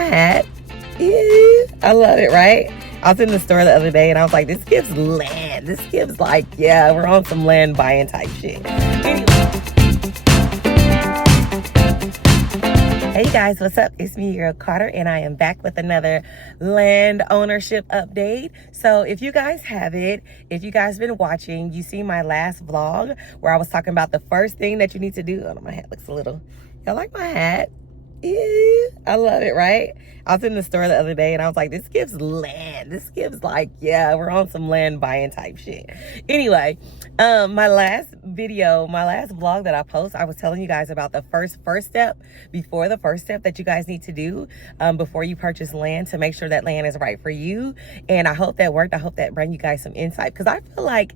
my hat. Yeah, I love it, right? I was in the store the other day and I was like, this gives land. This gives like, yeah, we're on some land buying type shit. Hey guys, what's up? It's me, your Karter, and I am back with another land ownership update. So if you guys have it, if you guys been watching, you see my last vlog where I was talking about the first thing that you need to do. Oh, my hat looks a little, y'all like my hat? Yeah, I love it, right? I was in the store the other day and I was like, this gives land. This gives like, yeah, we're on some land buying type shit. Anyway, my last vlog that I post, I was telling you guys about the first step before the first step that you guys need to do before you purchase land to make sure that land is right for you. And I hope that worked. I hope that brought you guys some insight, because I feel like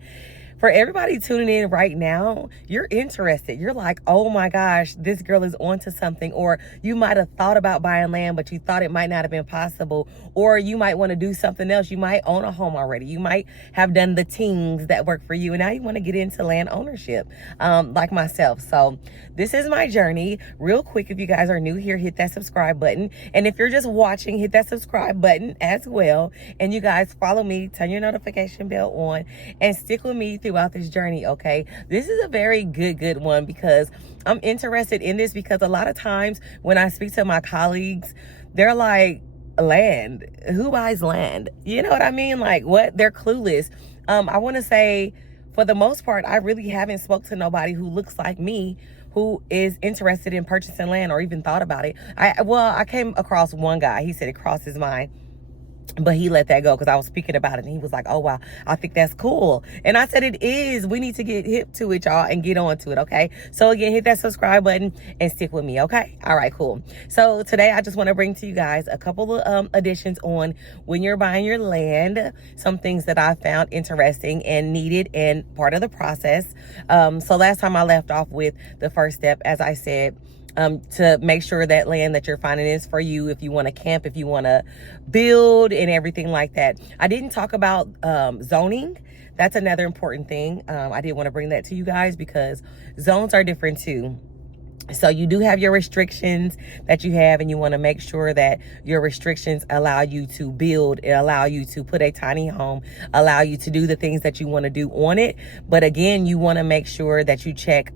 for everybody tuning in right now, you're interested. You're like, oh my gosh, this girl is onto something. Or you might have thought about buying land, but you thought it might not have been possible. Or you might want to do something else. You might own a home already. You might have done the things that work for you. And now you want to get into land ownership, like myself. So this is my journey. Real quick, if you guys are new here, hit that subscribe button. And if you're just watching, hit that subscribe button as well. And you guys follow me, turn your notification bell on, and stick with me throughout this journey. Okay, this is a very good one, because I'm interested in this, because a lot of times when I speak to my colleagues, they're like, land, who buys land? You know what I mean? Like, what? They're clueless. I want to say, for the most part, I really haven't spoke to nobody who looks like me who is interested in purchasing land or even thought about it. I came across one guy. He said it crossed his mind, but he let that go because I was speaking about it and he was like, oh wow, I think that's cool. And I said, it is. We need to get hip to it, y'all, and get on to it. Okay, so again, hit that subscribe button and stick with me. Okay, all right, cool. So today I just want to bring to you guys a couple of additions on when you're buying your land, some things that I found interesting and needed and part of the process. So last time I left off with the first step, as I said, to make sure that land that you're finding is for you, if you want to camp, if you want to build and everything like that. I didn't talk about zoning. That's another important thing. I did want to bring that to you guys because zones are different too. So you do have your restrictions that you have, and you want to make sure that your restrictions allow you to build, allow you to put a tiny home, allow you to do the things that you want to do on it. But again, you want to make sure that you check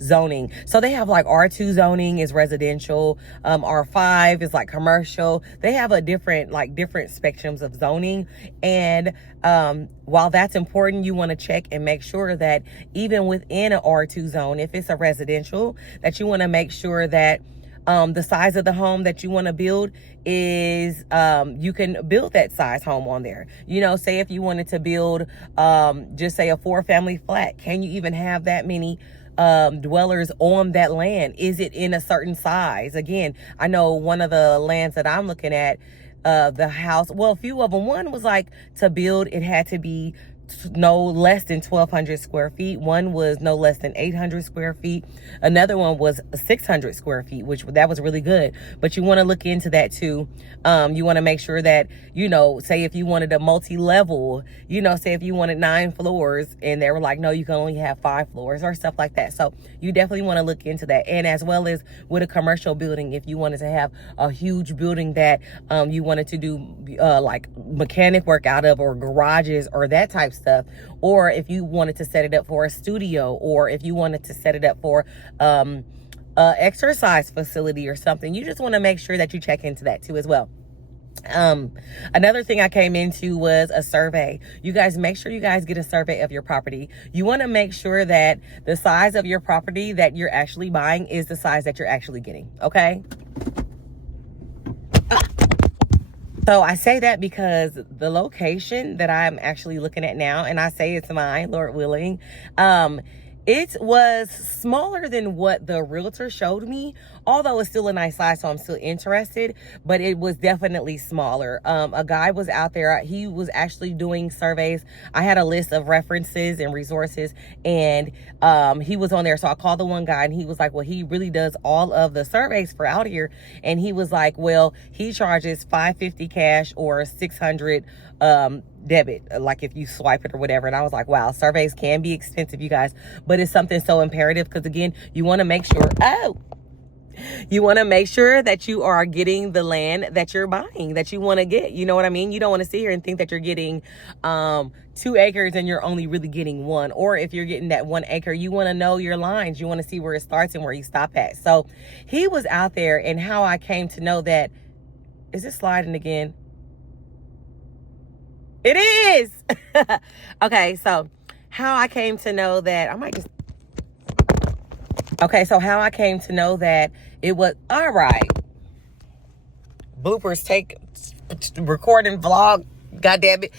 zoning. So they have like R2 zoning is residential, R5 is like commercial. They have a different spectrums of zoning. And while that's important, you want to check and make sure that even within an R2 zone, if it's a residential, that you want to make sure that the size of the home that you want to build is, you can build that size home on there. You know, say if you wanted to build, just say a 4-family flat, can you even have that many dwellers on that land? Is it in a certain size? Again, I know one of the lands that I'm looking at, the house, well, a few of them, one was like, to build, it had to be no less than 1,200 square feet. One was no less than 800 square feet. Another one was 600 square feet, which that was really good. But you want to look into that too. You want to make sure that, you know, say if you wanted a multi-level, you know, say if you wanted 9 floors and they were like, no, you can only have 5 floors or stuff like that. So you definitely want to look into that. And as well as with a commercial building, if you wanted to have a huge building that you wanted to do like mechanic work out of, or garages or that type stuff, or if you wanted to set it up for a studio, or if you wanted to set it up for exercise facility or something, you just want to make sure that you check into that too as well. Another thing I came into was a survey. You guys, make sure you guys get a survey of your property. You want to make sure that the size of your property that you're actually buying is the size that you're actually getting. Okay. So I say that because the location that I'm actually looking at now, and I say it's mine, Lord willing, it was smaller than what the realtor showed me, although it's still a nice size, so I'm still interested, but it was definitely smaller. A guy was out there. He was actually doing surveys. I had a list of references and resources, and he was on there. So I called the one guy, and he was like, well, he really does all of the surveys for out here. And he was like, well, he charges $550 cash or $600 debit, like if you swipe it or whatever. And I was like, wow, surveys can be expensive, you guys, but it's something so imperative, because again, you want to make sure, You want to make sure that you are getting the land that you're buying, that you want to get. You know what I mean? You don't want to sit here and think that you're getting 2 acres and you're only really getting 1. Or if you're getting that 1 acre, you want to know your lines. You want to see where it starts and where you stop at. So he was out there, and how I came to know that, is it sliding again? It is. Okay, so how I came to know that, so how I came to know that it was, all right. Bloopers, take recording vlog, goddamn it.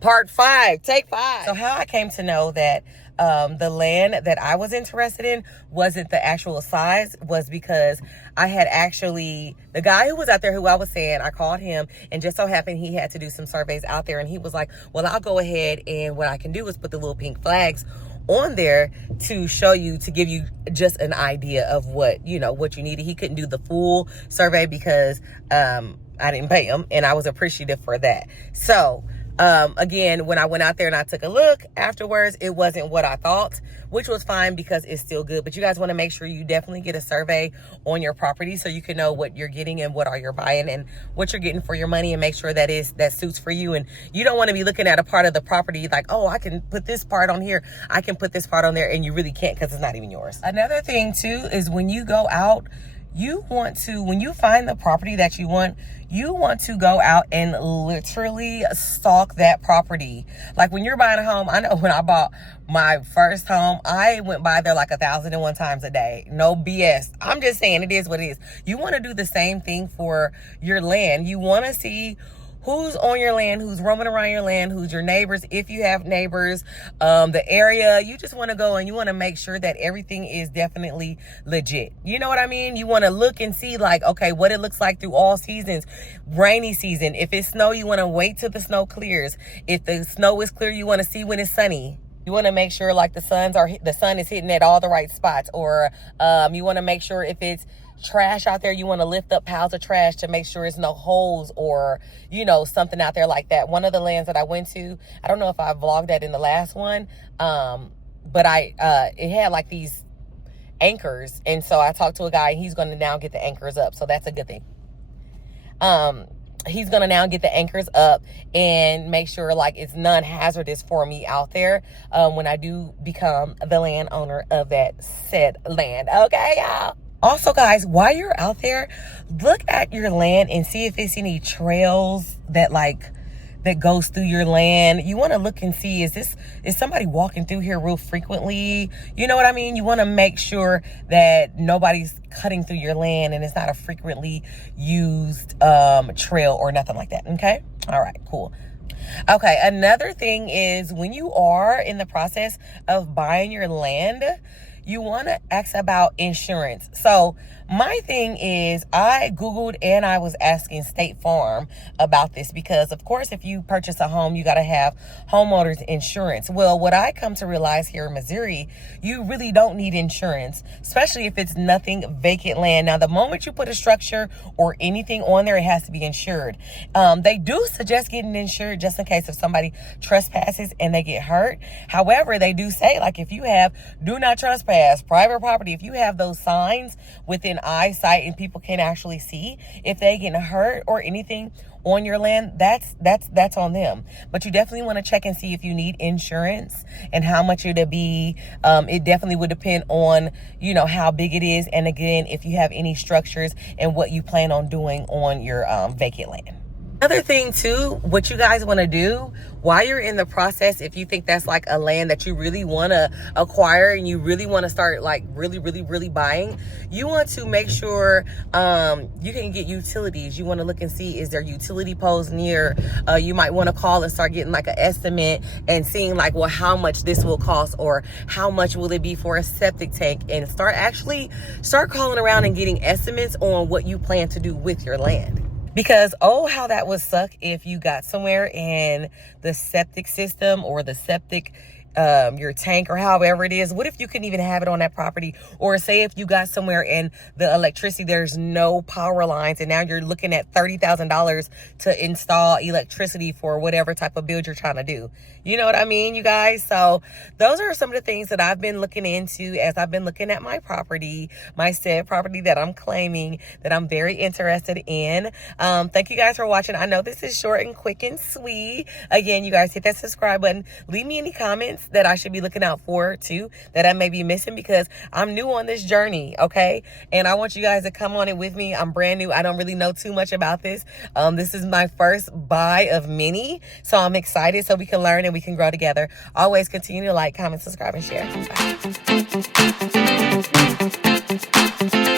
Part 5, take 5. So how I came to know that the land that I was interested in wasn't the actual size, was because I had actually, the guy who was out there who I was saying, I called him, and just so happened he had to do some surveys out there, and he was like, well, I'll go ahead, and what I can do is put the little pink flags on there to show you, to give you just an idea of what you needed. He couldn't do the full survey because I didn't pay him, and I was appreciative for that. So again, when I went out there and I took a look afterwards, it wasn't what I thought, which was fine because it's still good. But you guys want to make sure you definitely get a survey on your property so you can know what you're getting and what are you buying and what you're getting for your money, and make sure that suits for you. And you don't want to be looking at a part of the property like, oh, I can put this part on here, I can put this part on there, and you really can't because it's not even yours. Another thing too is when you go out, you want to, when you find the property that you want to go out and literally stalk that property. Like when you're buying a home, I know when I bought my first home, I went by there like 1,001 times a day. No BS. I'm just saying, it is what it is. You want to do the same thing for your land. You want to see who's on your land, who's roaming around your land, who's your neighbors, if you have neighbors, the area. You just want to go and you want to make sure that everything is definitely legit. You know what I mean? You want to look and see like, okay, what it looks like through all seasons. Rainy season, if it's snow, you want to wait till the snow clears. If the snow is clear, you want to see when it's sunny. You want to make sure like the sun is hitting at all the right spots. Or you want to make sure if it's trash out there, you want to lift up piles of trash to make sure it's no holes or something out there like that. One of the lands that I went to, I don't know if I vlogged that in the last one, but it had like these anchors, and so I talked to a guy. He's going to now get the anchors up, so that's a good thing. He's going to now get the anchors up and make sure like it's non-hazardous for me out there when I do become the landowner of that said land. Okay, y'all? Also, guys, while you're out there, look at your land and see if there's any trails that goes through your land. You want to look and see, is somebody walking through here real frequently? You know what I mean? You want to make sure that nobody's cutting through your land and it's not a frequently used trail or nothing like that. Okay? All right, cool. Okay, another thing is when you are in the process of buying your land, you want to ask about insurance. So my thing is, I Googled and I was asking State Farm about this because, of course, if you purchase a home, you got to have homeowners insurance. Well, what I come to realize here in Missouri, you really don't need insurance, especially if it's nothing vacant land. Now, the moment you put a structure or anything on there, it has to be insured. They do suggest getting insured just in case if somebody trespasses and they get hurt. However, they do say, like, if you have do not trespass, private property, if you have those signs within eyesight and people can actually see, if they get hurt or anything on your land, that's on them. But you definitely want to check and see if you need insurance and how much it'll be. It definitely would depend on how big it is, and again, if you have any structures and what you plan on doing on your vacant land. Another thing too, what you guys want to do while you're in the process, if you think that's like a land that you really want to acquire and you really want to start like really buying, you want to make sure you can get utilities. You want to look and see, is there utility poles near? You might want to call and start getting like an estimate and seeing like, well, how much this will cost or how much will it be for a septic tank, and start calling around and getting estimates on what you plan to do with your land. Because, oh, how that would suck if you got somewhere and the septic system or the septic your tank or however it is. What if you couldn't even have it on that property? Or say if you got somewhere and the electricity, there's no power lines, and now you're looking at $30,000 to install electricity for whatever type of build you're trying to do. You know what I mean, you guys? So those are some of the things that I've been looking into as I've been looking at my property, my said property that I'm claiming, that I'm very interested in. Thank you guys for watching. I know this is short and quick and sweet. Again, you guys hit that subscribe button. Leave me any comments that I should be looking out for too, that I may be missing, because I'm new on this journey, okay? And I want you guys to come on it with me. I'm brand new. I don't really know too much about this. This is my first buy of many, so I'm excited so we can learn and we can grow together. Always continue to like, comment, subscribe, and share. Bye.